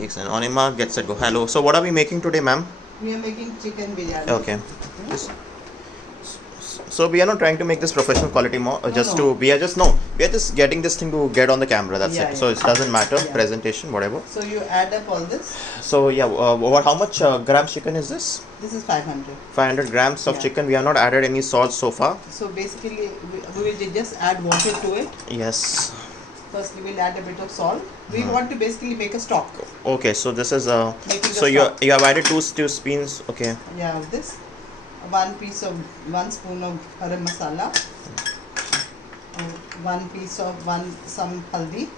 Eggs and on your mark, get set, go. Hello. So what are we making today, ma'am? We are making chicken biryani. Okay. So we are not trying to make this professional quality more. We are just getting this thing to get on the camera. That's it. So it doesn't matter presentation, whatever. So you add up all this. So yeah, how much grams chicken is this? This is 500. 500 grams of chicken. We have not added any salt so far. So basically, we will just add water to it. Yes. First, we will add a bit of salt. We want to basically make a stock. Okay, so this is so you have added two spoons. Okay. Yeah, this. One spoon of garam masala. One piece of some haldi.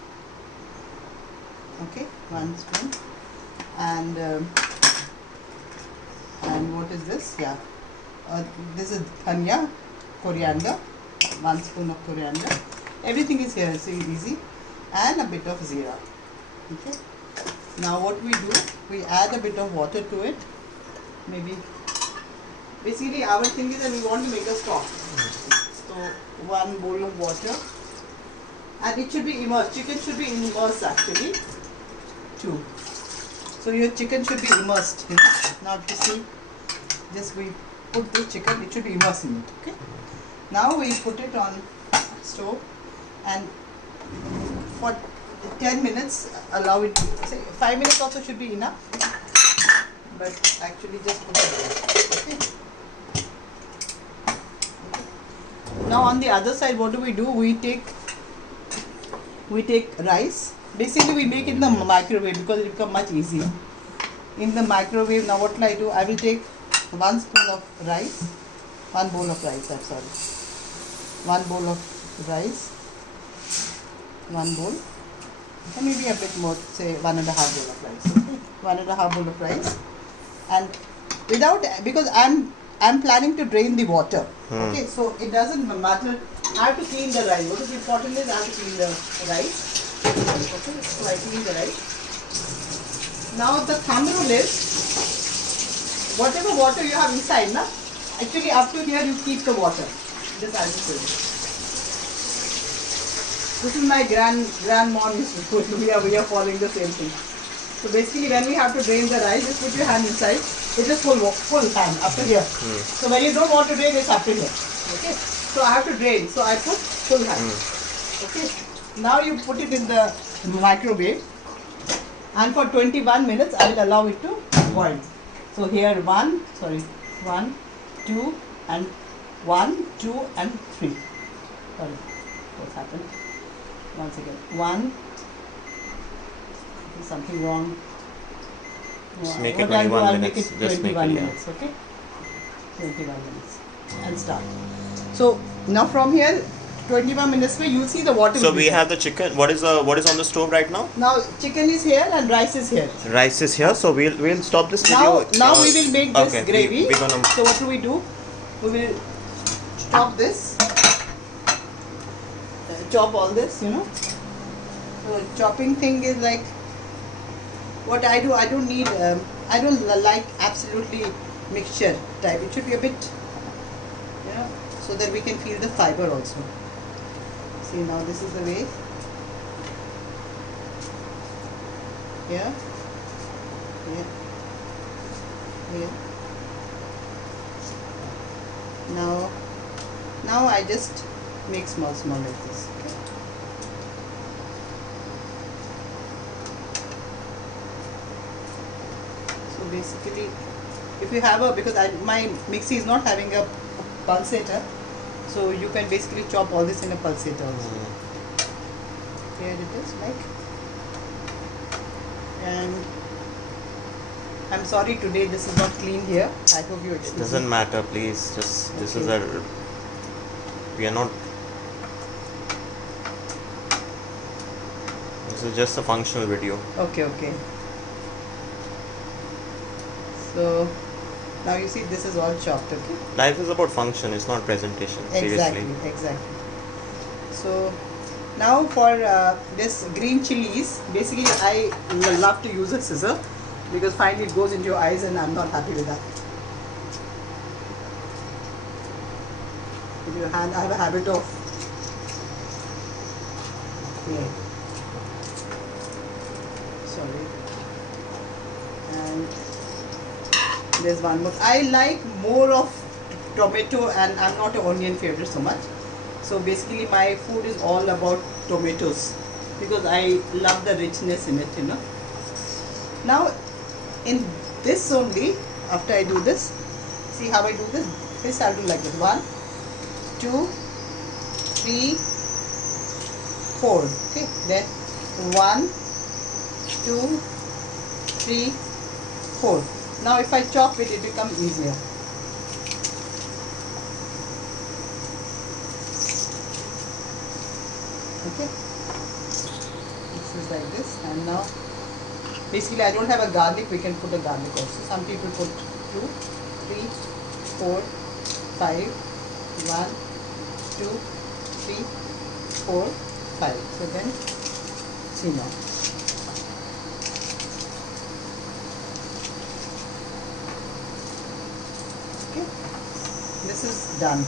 Okay, 1 spoon. And what is this? Yeah, this is dhania, coriander. 1 spoon of coriander. Everything is here, so easy. And a bit of zira. Okay. Now what we do? We add a bit of water to it. Maybe. Basically, our thing is that we want to make a stock. So 1 bowl of water, and it should be immersed. Chicken should be immersed actually. 2. So your chicken should be immersed. Now if you see, just we put the chicken. It should be immersed in it. Okay. Now we put it on stove, and for 10 minutes allow it. Say 5 minutes also should be enough. But actually just put it there. Okay. Now on the other side, what do? We take rice. Basically, we make it in the microwave because it becomes much easier. In the microwave, now what will I do? I will take 1 spoon of rice, 1 bowl of rice. I'm sorry, 1 bowl of rice, 1 bowl, and maybe a bit more. Say 1.5 bowl of rice. Okay? 1.5 bowl of rice, and because I'm planning to drain the water. Okay, so it doesn't matter. I have to clean the rice. What is important is I have to clean the rice. Okay, so I clean the rice. Now the thumb rule is whatever water you have inside, na, actually up to here you keep the water. Just I will show you. This is my grandmom used to do. We are following the same thing. So basically, when we have to drain the rice, just put your hand inside. It is full hand up to here. So when you don't want to drain, it's up to here. Okay. So I have to drain. So I put full hand. Okay. Now you put it in the microwave, and for 21 minutes I will allow it to boil. So here 1, 2, and 1, 2, and 3. Sorry, what's happened? Once again, 1. Something wrong. Just make it 21 minutes. Just 21 minutes, okay? 21 minutes. And start. So now from here, 21 minutes where you'll see the water. So we have the chicken. What is on the stove right now? Now chicken is here and rice is here. Rice is here. So we'll stop this video. Now we will make this gravy. We're gonna... So what do? We will chop this. Chop all this, So chopping thing is like what I do. I don't need. I don't like absolutely mixture type. It should be a bit, so that we can feel the fiber also. See, now this is the way. Here. Now I just make small like this. Okay? So basically, if you have because my mixie is not having a pulsator, so you can basically chop all this in a pulsator also. Here it is, and I'm sorry today this is not clean here. I hope you excuse me. It doesn't matter, please. Just this is we are not. This is just a functional video. Okay. So now you see this is all chopped. Okay. Life is about function. It's not presentation. Seriously. Exactly. So now for this green chilies, basically I love to use a scissor because finally it goes into your eyes and I'm not happy with that. With your hand, I have a habit of sorry. There's one more. I like more of tomato, and I'm not an onion favorite so much. So basically my food is all about tomatoes because I love the richness in it, you know. Now in this only, after I do this, see how I do this? This I'll do like this. 1, 2, 3, 4. Okay, then 1, 2, 3, 4. Now if I chop it, it becomes easier. Okay, this is like this, and now basically I don't have a garlic. We can put a garlic also. Some people put 2, 3, 4, 5, 1, 2, 3, 4, 5. So then see now. Okay, this is done.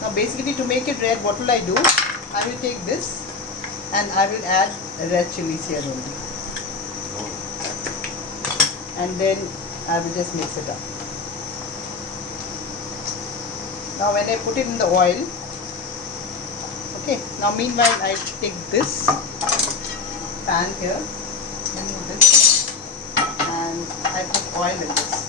Now basically to make it red, what will I do? I will take this and I will add red chilies here only. And then I will just mix it up. Now when I put it in the oil, okay, now meanwhile I take this pan here, remove this, and I put oil in this.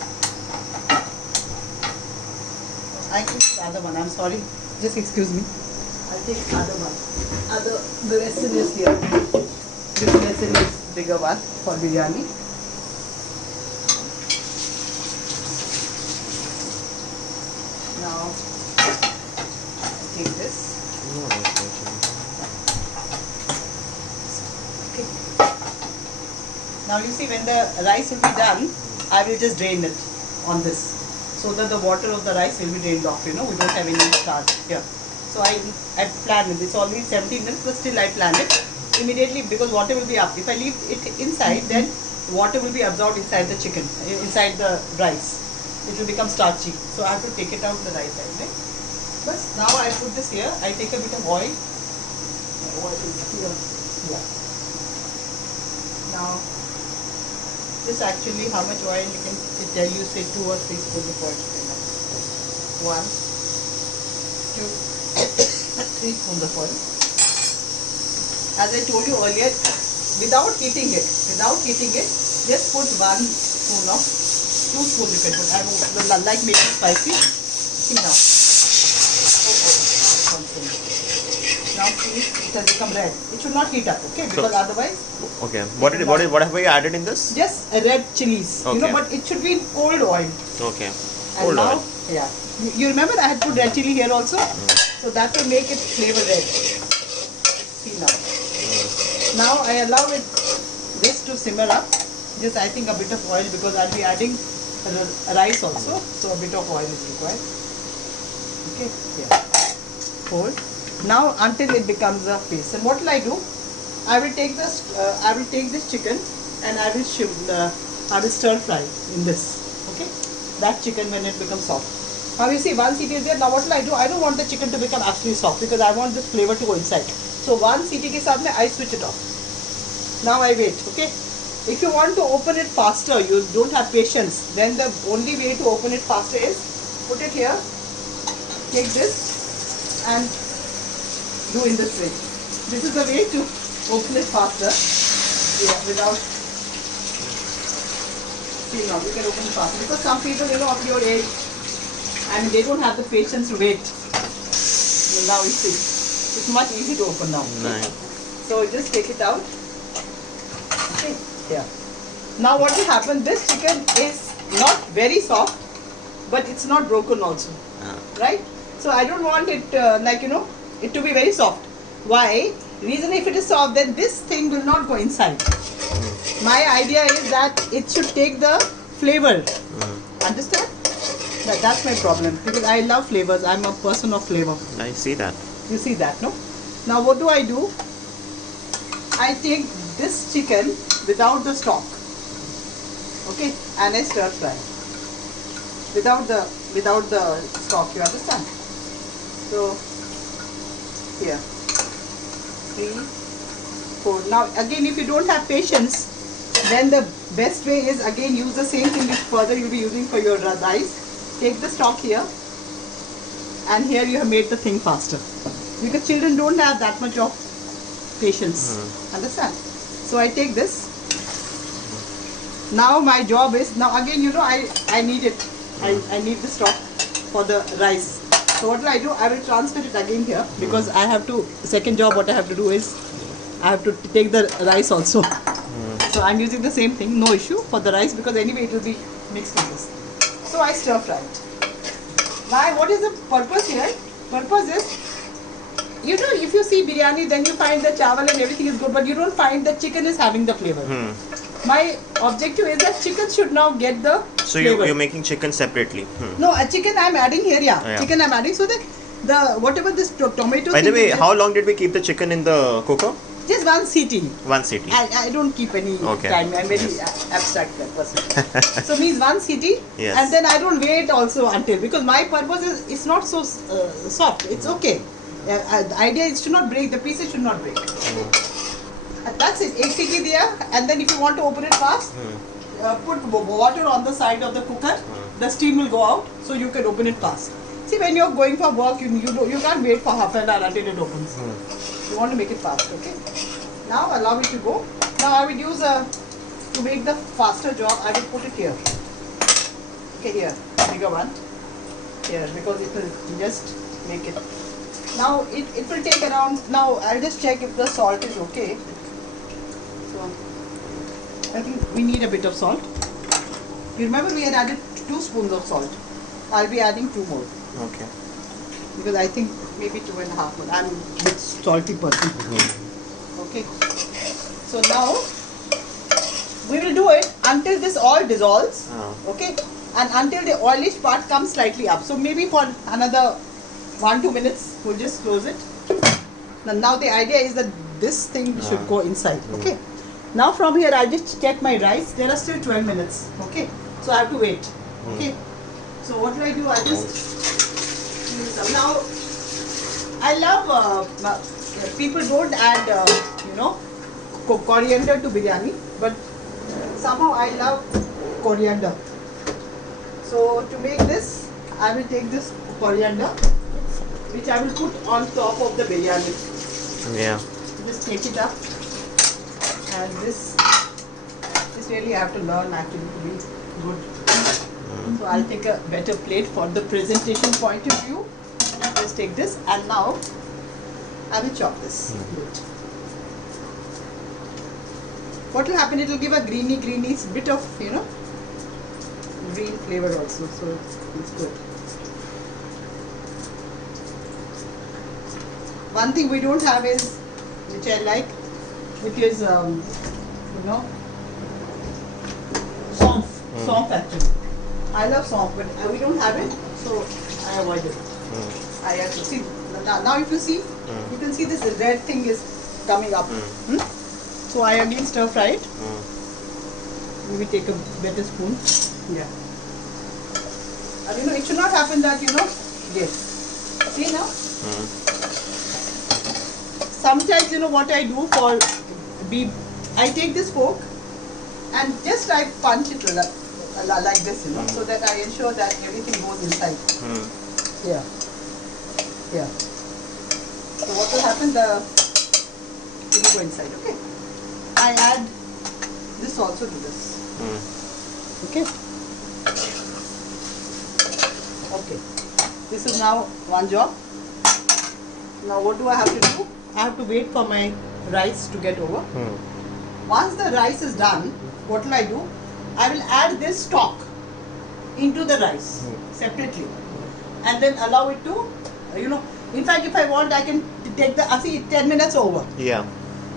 I took the other one, I'm sorry, just excuse me. I'll take other one. The resin is here. This resin is bigger one for biryani. Now I take this. Okay. Now you see when the rice will be done, I will just drain it on this, so that the water of the rice will be drained off. You know, we don't have any starch here. So I plan it. It's already 17 minutes, but still I plan it immediately because water will be up. If I leave it inside, then water will be absorbed inside the chicken, inside the rice. It will become starchy. So I have to take it out the right side. Right? But now I put this here. I take a bit of oil. Oil is here. Yeah. Now, this actually how much oil you can tell you, say 2 or 3 spoons of oil. 1, 2, 3 spoons of oil. As I told you earlier, without heating it, just put 1 spoon of, 2 spoons you can put. I like making spicy. See now. Now see, it has become red. It should not heat up, okay? Because otherwise. Okay. What have we added in this? Just red chilies. Okay. You know, but it should be in cold oil. Okay. And Cold now, oil. yeah. You remember I had put red chili here also? So that will make it flavor red. See now. Now I allow this to simmer up. Just I think a bit of oil because I'll be adding rice also. So a bit of oil is required. Okay. Yeah. Hold. Now until it becomes a paste. And what will I do? I will take this. I will take this chicken and I will stir fry in this. Okay. That chicken when it becomes soft. Now you see one CT is there. Now what will I do? I don't want the chicken to become actually soft because I want this flavor to go inside. So one CT ke saath mein I switch it off. Now I wait. Okay. If you want to open it faster, you don't have patience, then the only way to open it faster is put it here, take this and do in this way. This is the way to open it faster. Yeah, without. See now, you can open it faster because some people, you know, of your age, and they don't have the patience to wait. Now you see, it's much easy to open now. Nice. So just take it out. Okay. Yeah. Now what will happen? This chicken is not very soft, but it's not broken also, right? So I don't want it it to be very soft. Why? Reason if it is soft, then this thing will not go inside. My idea is that it should take the flavor. Understand? That's my problem because I love flavors. I'm a person of flavor. I see that. You see that, no? Now what do? I take this chicken without the stock, okay, and I stir fry without the stock. You understand? So here, 3, 4. Now again, if you don't have patience, Then the best way is again use the same thing which further you'll be using for your rice. Take the stock here, and here you have made the thing faster. Because children don't have that much of patience. Understand? So I take this. Now my job is, now again I need it. I need the stock for the rice. So what will I do? I will transfer it again here because I have to, second job what I have to do is I have to take the rice also. So I'm using the same thing, no issue for the rice because anyway it will be mixed with this. So I stir fry it. Now what is the purpose here? Purpose is, if you see biryani then you find the chawal and everything is good but you don't find the chicken is having the flavor. My objective is that chicken should now get the So flavor. you're making chicken separately. No, a chicken I'm adding here, Yeah. Chicken I'm adding so that the whatever this tomato. By the thing way, is- how long did we keep the chicken in the cooker? Just one sitting. 1 city. I don't keep any Okay. time. I'm very abstract person. So means one city, Yes. and then I don't wait also until because my purpose is it's not so soft. It's okay. The idea is to not break. The pieces should not break. And that's it. Ek tiki diya, and then if you want to open it fast, put water on the side of the cooker. The steam will go out, so you can open it fast. See, when you're going for work, you can't wait for half an hour until it opens. You want to make it fast, okay? Now allow it to go. Now I will use to make the faster job. I will put it here. Okay, here, bigger one. Here, because it will just make it. Now it will take around. Now I'll just check if the salt is okay. So I think we need a bit of salt. You remember we had added 2 spoons of salt. I'll be adding 2 more. Okay. Because I think maybe 2.5 more. I'm a bit salty person. Okay. So now we will do it until this all dissolves. Okay. And until the oilish part comes slightly up. So maybe for another 1-2 minutes we'll just close it. Now the idea is that this thing should go inside. Okay. Now from here I'll just check my rice. There are still 12 minutes. Okay. So I have to wait. Okay. So what do? I just use some. Now I love people don't add coriander to biryani, but somehow I love coriander. So to make this, I will take this coriander, which I will put on top of the biryani. Yeah. Just take it up, and this really I have to learn actually to be good. So I'll take a better plate for the presentation point of view. Just take this, and now I will chop this. Good. What will happen? It will give a greeny bit of green flavor also. So it's good. One thing we don't have is, which I like, which is Saunf actually. I love saunf, but we don't have it, so I avoid it. I have to see. Now if you see, you can see this red thing is coming up. So I again stir fry it. Maybe take a better spoon. Yeah. And it should not happen that, yes. See now? Sometimes, what I do for beef, I take this fork and just I punch it like this, so that I ensure that everything goes inside. Yeah. Yeah. So what will happen? It will go inside, okay? I add this also to this. Okay? Okay. This is now one job. Now what do I have to do? I have to wait for my rice to get over. Once the rice is done, what will I do? I will add this stock into the rice separately, and then allow it to, in fact if I want I can take the, see 10 minutes over. Yeah.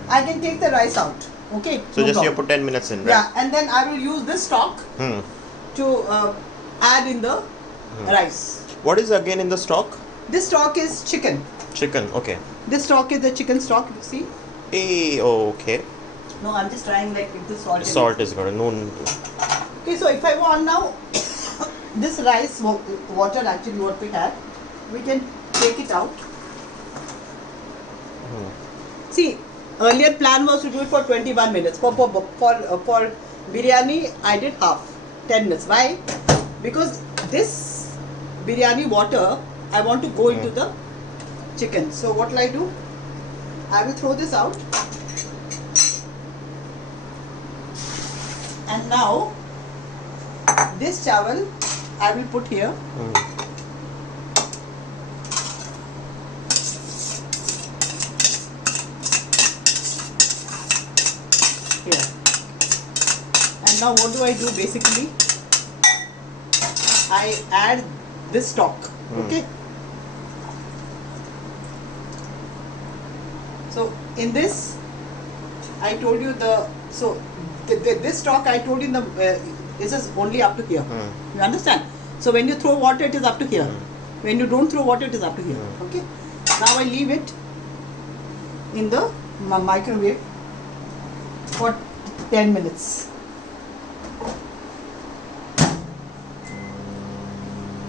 I can take the rice out. Okay. So no just you problem. put 10 minutes in, right? Yeah, and then I will use this stock to add in the rice. What is again in the stock? This stock is chicken. Chicken, okay. This stock is the chicken stock, you see? Okay. No, I'm just trying like with the salt. Salt is good. No. Okay, so if I want now, this rice water actually what we had, we can take it out. See, Earlier plan was to do it for 21 minutes. For biryani, I did half, 10 minutes. Why? Because this biryani water, I want to go into the chicken. So what will I do? I will throw this out. And now, this chawal, I will put here. Here. And now what do I do basically? I add this stock. Okay. So in this, I told you this stock I told you this is only up to here. You understand? So when you throw water, it is up to here. When you don't throw water, it is up to here. Okay. Now I leave it in the microwave for 10 minutes.